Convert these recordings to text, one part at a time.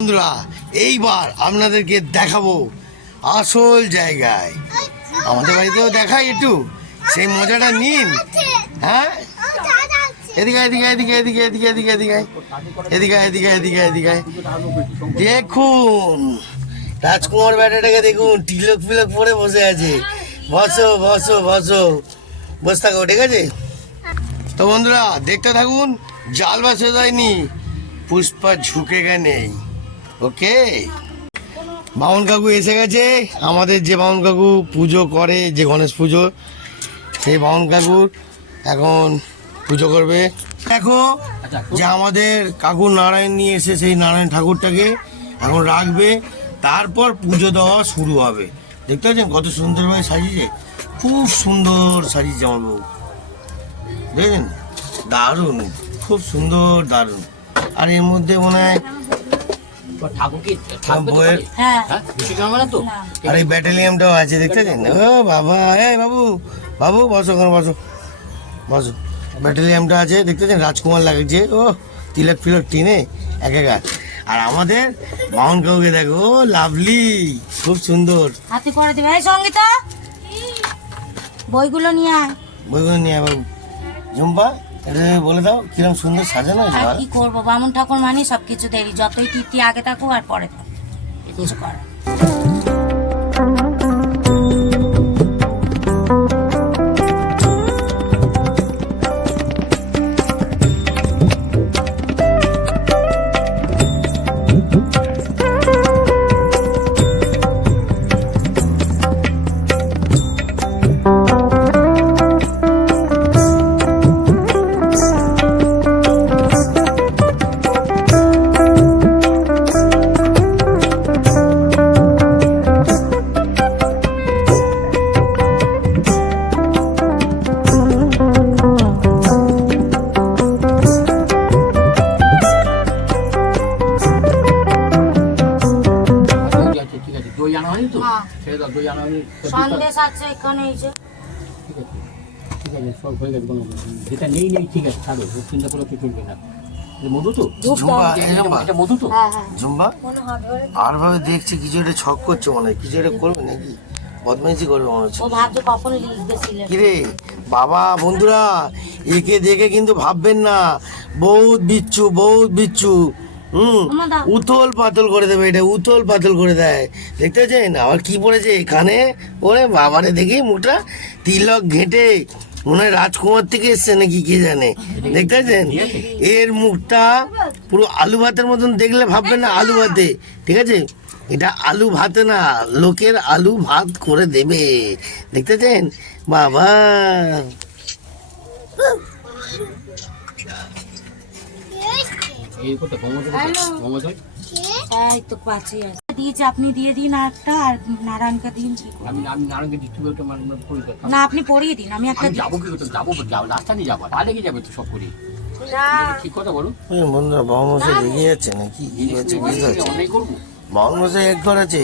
বন্ধুরা, এইবার আপনাদেরকে দেখাবো আসল জায়গায়। আমাদের বাড়িতেও দেখাই একটু, সেই মজাটা নিন। হ্যাঁ, এদিকে এদিকে এদিকে এদিকে এদিকে এদিকে এদিকে এদিকে এদিকে এদিকে এদিকে দেখুন, রাজকুমার ব্যাটাটাকে দেখুন, টিলক ফিলক পরে বসে আছে। বসো বসো বসো, বসে থাকো, ঠিক আছে? তো বন্ধুরা দেখতে থাকুন, জাল বাসে যায়নি, পুষ্পা ঝুঁকেগা নেই। ওকে, বামন কাকু এসে গেছে। আমাদের যে বামন কাকু পুজো করে, যে গণেশ পুজো, সেই বামন কাকুর এখন পুজো করবে। দেখো যে আমাদের কাকু নারায়ণ নিয়ে এসে সেই নারায়ণ ঠাকুরটাকে এখন রাখবে, তারপর পুজো দেওয়া শুরু হবে। দেখতে পাচ্ছেন কত সুন্দরভাবে সাজিয়েছে, খুব সুন্দর সাজিয়েছে আমার বউ, দেখেন, দারুণ, খুব সুন্দর, দারুণ। আর এর মধ্যে মনে হয় আর এই ব্যাটালিয়ামটাও আছে, দেখতেছেন? ও বাবা, এই বাবু, বাবু বসো, ওখানে বসো, বসো। ব্যাটালিয়ামটা আছে, দেখতেছেন, রাজকুমার লাগছে। ও তিলক ফিলক টিনে একা। আর আমাদের বামন কাকুকে দেখো, লাভলি, খুব সুন্দর। হাতে করে দিবে। এই সঙ্গীতা, বইগুলো নিয়ে আয়। বইগুলো নিয়ে আয় বাবু। ঝুম্পা, এটা বলে দাও কিরকম সুন্দর সাজানো আছে। আর কি করবো, বামুন ঠাকুর মানে সবকিছু দেরি, যতই তিথি আগে থাকুক আর পরে থাকুক, কিছু করার। সন্দেশ আছে এখানে, এই যে ঠিক আছে, সব হয়ে গেছে, কোনো যেটা নেই ঠিক আছে, ছাড়ো, চিন্তা করে কিছু চলবে না। মধু তো, এটা মধু তো। ঝুম্বা আর ভাবে দেখছি কিছু একটা ছক করছে, মনে হয় কিছু একটা করবে নাকি, বদমাইশি করবে মনে হচ্ছে। ও ভাবছে কখন লিখতেছিলে। কিরে বাবা, বন্ধুরা একে দেখে কিন্তু ভাববেন না, বহুত বিচ্ছু, বহুত বিচ্ছু। উথল পাতল করে দেবে, এটা উথল পাতল করে দেয়। দেখতে পাচ্ছেন আবার কি পড়েছে এখানে? ওরে বাবারে, দেখি মুখটা তিলক ঘেঁটে, মনে হয় রাজকুমার থেকে এসছে নাকি, কে জানে। দেখতে পাচ্ছেন এর মুখটা পুরো আলু ভাতের মতন, দেখলে ভাববেন না আলু ভাতে, ঠিক আছে? এটা আলু ভাতে না, লোকের আলু ভাত করে দেবে। দেখতে পাচ্ছেন বাবা। আপনি দিয়ে দিন একটা, আর নারায়ণকে দিন। না, আপনি পড়িয়ে দিন, আমি একটা যাবো কি যাবো, রাস্তা নিয়ে যাবো, পা লেগে যাবে তো সব করে। ঠিক কথা বলো বন্ধুরা, বামমশাই রেগে যাচ্ছে নাকি, কি হচ্ছে বুঝতে পারছি। বামমশাই এক ঘর আছে,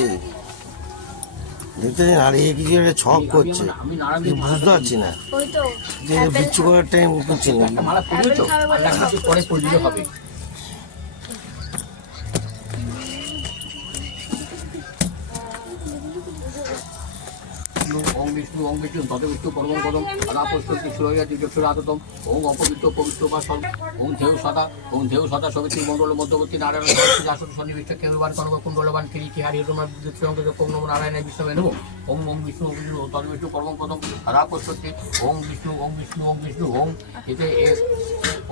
দেখতে দিন, আর এ কিছু একটা ছক করছে, বুঝতে পারছি না যে বিচ্ছু করার টাইম করছে না। মালা পড়িয়ে তো পরে পড়লে হবে। ওম বিষ্ণু ওম বিষ্ণু তদবিষ্ণু পরমং পদম আদাপস্তি সুরয়া দিব্যসুরাতম ওম অপবিত্র পবিত্র বা সর্ব ওম ধেউ সদা সবিত্রী মণ্ডল মধ্যবর্তী নারায়ণ আসন সন্নিবিষ্ট কেউবান কনক কুণ্ডলবান কিরিটিহারি তোমার নম নারায়ণ বিষ্ণু নেব। ওম ওম বিষ্ণু বিষ্ণু তদবিষ্ণু পরমং পদম আদাপস্তি ওম বিষ্ণু ওম বিষ্ণু ওম বিষ্ণু ওম এতে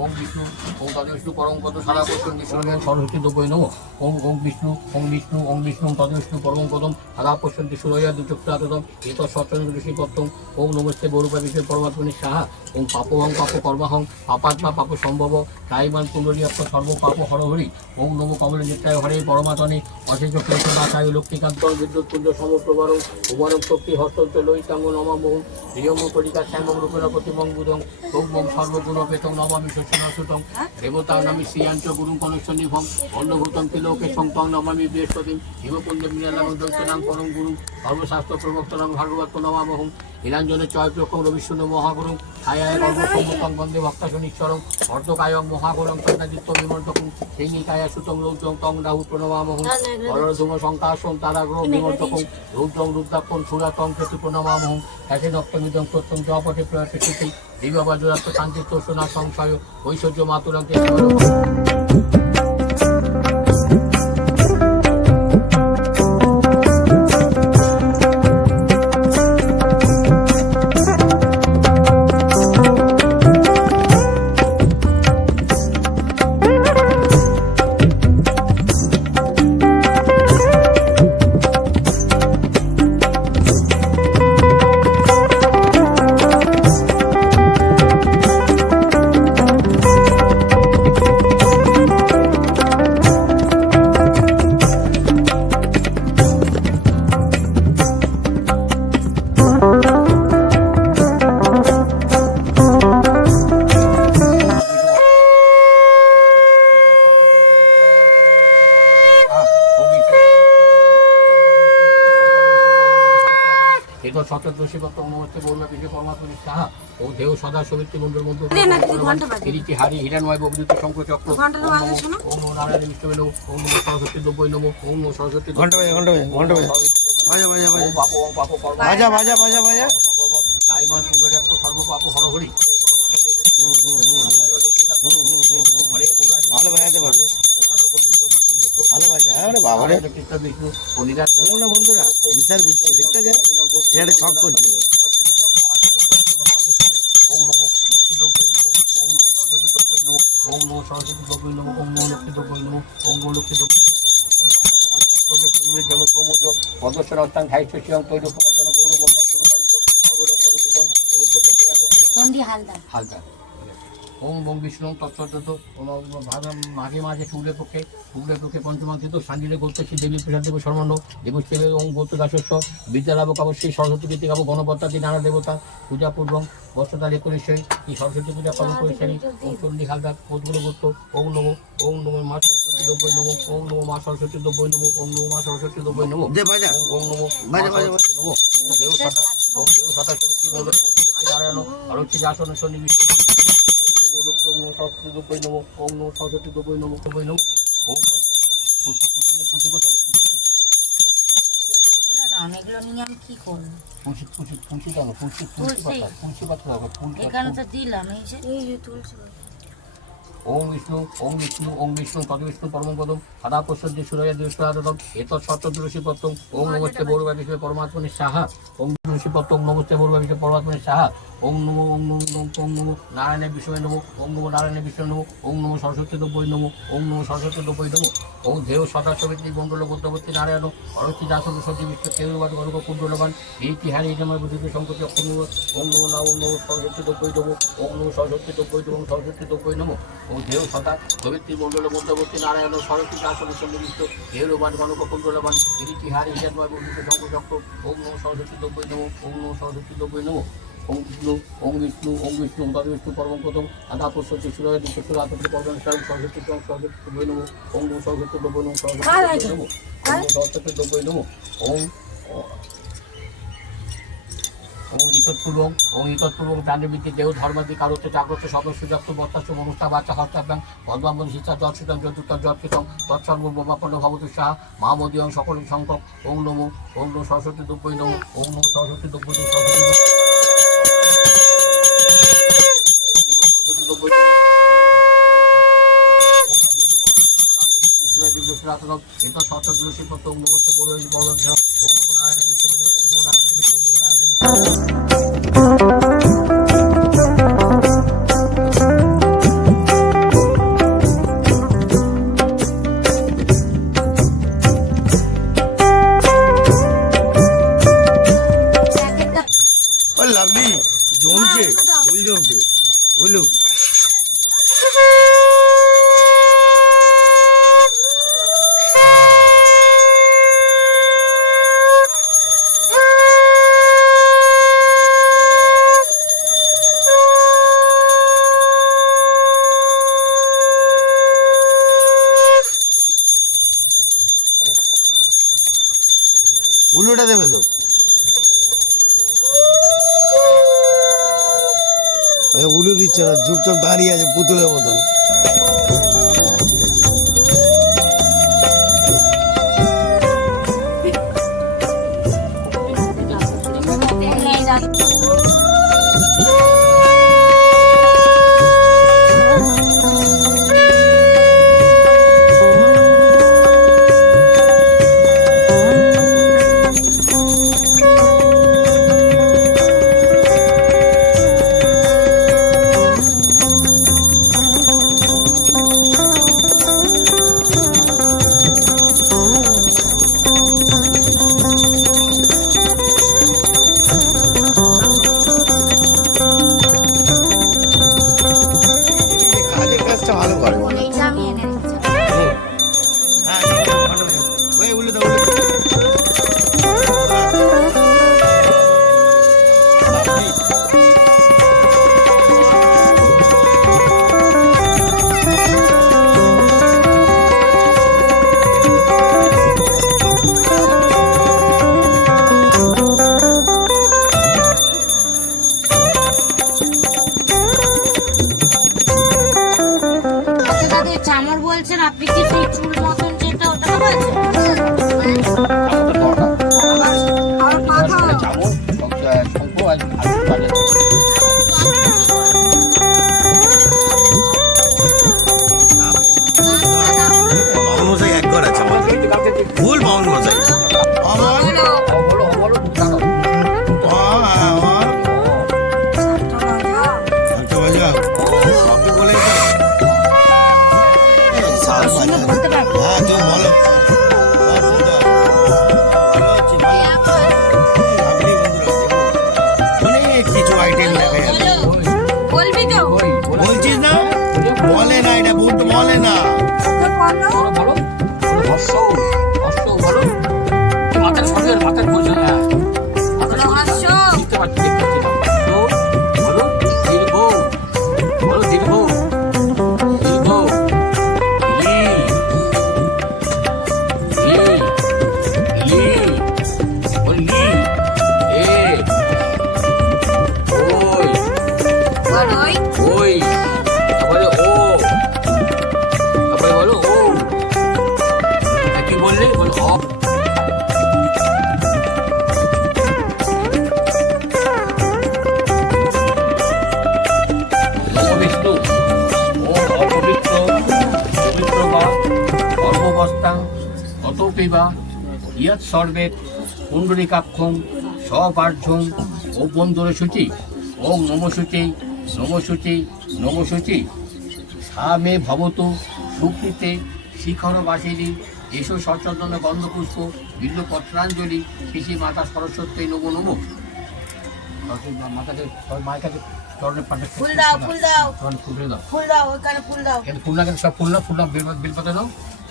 ওম বিষ্ণু ওম তদবিষ্ণু পরমং পদ সাদাপস্তি বিষ্ণু সরস্বতী দ্রব্য নম। ওম ওম বিষ্ণু ওম বিষ্ণু ওম বিষ্ণু তদবিষ্ণু পরমং পদম আদাপস্তি সুরয়া দিব্যসুরাতম এত সত্যং ঋষি পত্তং ওম নমস্তে গৌরূপা বিষ্ণু পরমাত্মনি সাহা ওম পাপহং পাপ কর্মাহং পাপাত্মা পাপ সম্ভব তাইমান কুণ্ডলী অপ্প সর্ব পাপ হরহরি ওম নম কমল নিত্যায় হরে পরমাত্মনে অশেষ কৃষ্ণদাসায় লক্ষ্মীকান্ত বিদ্যুৎ পুঞ্জ সমপ্রবরং উমরং শক্তি হস্তচ ললিতাঙ্গ নমামোহং প্রিয়ম কলিকা শ্যামং রূপের প্রতিমং বুধং ওম ওম সর্বগুণ পেতং নমামি শস্যনসুতং দেবতা নামি শ্রীয়াঞ্চ গুরুং কনৈশ্বনিভং অন্নভূতং তিলোকে সংতং নমামি বৃহস্পতিং হিমকুণ্ডে মৃণালাং দৈত্যনাং পরং গুরু সর্বশাস্ত্র প্রবক্তনাং ভাগবত নমা প্রণমামহং নীলাঞ্জনে চয়প্রকং রবিষ্ণু মহাগুরুং ছায়ায় কর্মসম্মুখং বন্দে ভক্তাশনীশ্বরং অর্ধকায়ং মহাগুরং চন্দ্রাদিত্য বিমর্দকং সিংহিকায়া সুতং রৌদ্রং তং রাহু প্রণমামহং বলরধুম শঙ্কাশং তারাগ্র বিমর্দকং রৌদ্রং রুদ্রাক্ষং সুরাতং প্রতি প্রণমামহং একে দত্তমিদং সত্যং জপটে প্রয়াতে সুতি দিবাবাজুরাত্ম শান্তিত্ব সোনা সংশয় ঐশ্বর্য মাতুরং ও দেহ সদা সবিত্রী মন্ডল মধ্যে হারি হিরণময় ববিদিত শঙ্খ চক্র ওম নারায়ণ বিষ্ণু নমঃ ওম নমঃ সরস্বতী দ্রব্যৈ নমঃ ওম নমঃ সরস্বতী ঘন্টা বাজা বাজা বাজা বাজা বাজা বাজা বাজা তাইমান পুণ্যরাক্ষ সর্বপাপ হরহরি ভালো বাজাতে পারবে ভালো বাজা আরে বাবা রে কৃষ্ণ বিষ্ণু হরিদাস বলো না বন্ধুরা বিশাল বিচ্ছি দেখতে যা এটা ছক করছিল ওম নমঃ লক্ষ্মী দ্রব্যৈ নমঃ ওম নমঃ সরস্বতী দ্রব্যৈ নমঃ ওম নমঃ সরস্বতী দ্রব্যৈ নমঃ ওম নমঃ লক্ষ্মী দ্রব্যৈ নমঃ ওম নমঃ লক্ষ্মী দ্রব্যৈ নমঃ ওম পাঠকমাইকার্য যেমন প্রমোদ পদ্মস্বর অস্তাং ঘাইষ্ঠ শিয়ং তৈরকমতন গৌরবর্ণ সুরকান্ত অবরক্ষবুতং চন্ডী হালদার হালদার ওম বং বিষ্ণু তৎসদ্যত মাঝে মাঝে শুক্লের পক্ষে পঞ্চমাঙ্কিত সান্ডিলে গোত্রী দেবী প্রসাদ দেব সর্বর্ণ দেবস্থেবে ওম গোত্র দাসস্ব বিদ্যালাভক অবশ্যই সরস্বতী কীর্তি গাব গণপত্যাদি নানা দেবতা পূজা পূর্বং বর্ষতাল 19 এই সরস্বতী পূজা পালন করেছেন ওম চন্ডী হালদার কোদগুলো গোত্র ওম নমঃ মা সরস্বতী দ্রব্যৈ নমঃ ওম নমঃ মা সরস্বতী দ্রব্যৈ নমঃ ওম নমঃ মা সরস্বতী দ্রব্যৈ নমঃ দে বাজা ওম নমঃ বাজা বাজা নমঃ ওম দেব সদা সবিত্রী মন্ডল নারায়ণ আলোচ্য আসন সন্নিবিষ্ট ওম নমঃ সরস্বতী দ্রব্যৈ নমঃ ওম নমঃ সরস্বতী দ্রব্যৈ নমঃ ওম এগুলো নিয়ে আমি কি করবো তুলসী পাতা এখানে তো দিলাম এই যে তুলসী ওম বিষ্ণু তদ্বিষ্ণু পরমং পদম সদা পশ্যন্তি সূর্যয়া দিবসাদম এতৎ সত্যদৃশি পত্তং ওম নমস্তে বৌরবাদিশে পরমাত্মনে সাহা ওম দৃশি পত্তং নমস্তে বৌরবাদিশে পরমাত্মনে সাহা ওম নমঃ নারায়ণে বিষ্ণুবে নমঃ ওম নমঃ নারায়ণে বিষ্ণু নমঃ ওম নমঃ সরস্বতী দ্রব্যৈ নমঃ ওম নমঃ সরস্বতী দ্রব্যৈ নমঃ ওম দেহ সদা সবিত্রী মণ্ডল গোত্রবর্তী নারায়ণ অরতি দাসন সতী বিষ্ণু কেউবাদ গর্গ কুণ্ডলবান তিহারি হিজময় বুদ্ধিতে সংকটে অক্ষম ওম নমঃ সরস্বতী দ্রব্যৈ নমঃ ওম নমঃ সরস্বতী দ্রব্যৈ নমঃ সরস্বতী দ্রব্যৈ নমঃ ওম দেহ সদা সবিত্রী মণ্ডল মধ্যবর্তী নারায়ণ সরস্বতী দাসন সন্নিবিষ্ট দেহবান গণক কুণ্ডলবান তিহারি হিজময় বুদ্ধিতে সংকট ওম নমঃ সরস্বতী দ্রব্যৈ নমঃ ওম নমঃ সরস্বতী দ্রব্যৈ নমঃ ওম বিষ্ণু তদ্বিষ্ণু পরমং পদম আদা পশ্যন্তি সূর্যয়া দিবসস্য রাত্রি পর্বং সরস্বতী দ্রব্যৈ নমঃ ওম নমঃ সরস্বতী দ্রব্যৈ নমঃ সরস্বতী দ্রব্যৈ নমঃ ওম ইতৎপূর্বং প্রাণীবৃত্তি দেহ ধর্মাদি কারোত্য জাগ্রত সদস্য যত্ন বর্তাস্য মনুষ্ঠা বাচ্চা হস্তাভ্যাং পদ্মাবন শিক্ষা যৎসুতং যতুত্তর যৎকৃতং তৎসর্ব বোমাপন্ন ভবতু সাহা মহামদীয়ং সকল সংখ্যক ওম নমঃ সরস্বতী দ্রব্যৈ নমঃ ওম নমঃ সরস্বতী দ্রব্যৈ নমঃ সরস্বতী পত্তং নমস্তে বৌরবাদিশে পরমাত্মনে ওম নমঃ নারায়ণে বিষ্ণু ওম নমঃ নারায়ণে বিষ্ণু ওম নমঃ নারায়ণে লাভলি জমছে ফুল জমছে বলুক উল্টোটা দেবে তো ওই উলু দিচ্ছে না, চুপচাপ দাঁড়িয়ে আছে পুতুলের মতন। হ্যাঁ, ঠিক আছে। কাজের কাজটা ভালো করে। এইটা আমি এনে দিচ্ছি। হ্যাঁ, ওই উলু দাও, উলু দাও। আচ্ছা দাদু, চামর বলছেন, আপনি কি সেই চুল মতন যেটা ওটা বলছেন? আর মাথা চামচ শঙ্খ আর আলু বাজে। বাউন মশাই এক ঘর আছে আমার, ফুল বাউন মশাই আমার। বলো বলো জানো আমার একটা বাজাও, সবই বলে দাও। এই, সাত বাজা। বলতে পারবো? হ্যাঁ, তুমি বলো। অসুবিধা ভালো আছি, ভালো। আপনি বন্ধুরা দেখো, অনেক কিছু আইটেম দেখা যাবে। বলবি তো? ওই বলো বলছিস না, বলে না, এটা বুট বলে না। বলো বলো হর্ষ হর্ষ বলো মাথার সঙ্গে মাথার বলছো না বলো হর্ষ। দেখতে পাচ্ছি দেখতে পাচ্ছি তো বলো দীর্ঘ বলো দীর্ঘ দীর্ঘ লি লি লি বল লি এ ওই বল ওই। ওই তারপরে ও তারপরে বলো ও কি বললে বলো অ অপবিত্র ও অপবিত্র পবিত্র বা অর্ববস্তা অতপি বা ইয়াত সর্বেত কুণ্ডলিকাক্ষং স্বপার্ঝং অভ্যন্তরসূচি ওং নমশুচি নমশুচি নমশুচি সা মে ভবতু সুকৃতে শিখর বাসিনী এসো সচন্দন গন্ধপুষ্প বিল্ল পত্রাঞ্জলি শিশি মাতা সরস্বতী নমো নমো মাতাকে মায়ের কাছে চরণে পাঠে ফুল দাও, ফুল দাও, চরণে ফুল দিয়ে দাও ফুল দাও, ওইখানে ফুল দাও। কিন্তু ফুল না কিন্তু সব ফুল না বেলপাতা নাও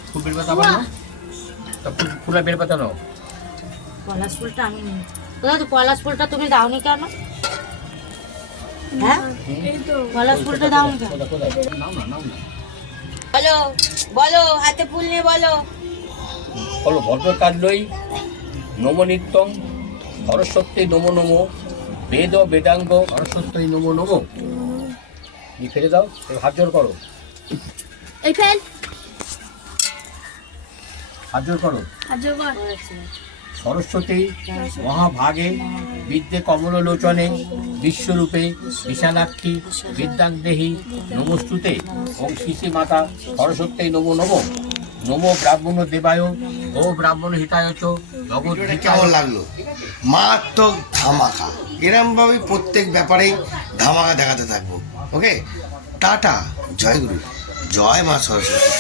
ফুল বেলপাতা আবার নাও সব ফুলের বেলপাতা নাও পলাশ ফুলটা আমি নিই। দাদু, পলাশ ফুলটা তুমি দাওনি কেন? হ্যাঁ, পলাশ ফুলটা দাওনি কেন? নাও না নাও না বলো বলো, হাতে ফুল নিয়ে বলো। বলো ভদ্রকাল্যই নমনিত্যং সরস্বতী নমো নমো বেদ বেদাঙ্গ সরস্বতী নমো নমো ফেলে দাও হাত জোর করো এই ফেল হাত জোর করো হাজবার সরস্বতী মহাভাগে বিদ্যে কমললোচনে বিশ্বরূপে বিশালাক্ষী বিদ্যাংদেহি নমস্তুতে ওম শিশি মাতা সরস্বতী নমো নমো নমো ব্রাহ্মণ দেবায় ও ব্রাহ্মণ হিতায় চ জগৎ ভিডিওটা কেমন লাগলো? মারাত্মক ধামাকা, এরম ভাবে প্রত্যেক ব্যাপারেই ধামাকা দেখাতে থাকবো। ওকে, টাটা, জয় গুরু, জয় মা সরস্বতী।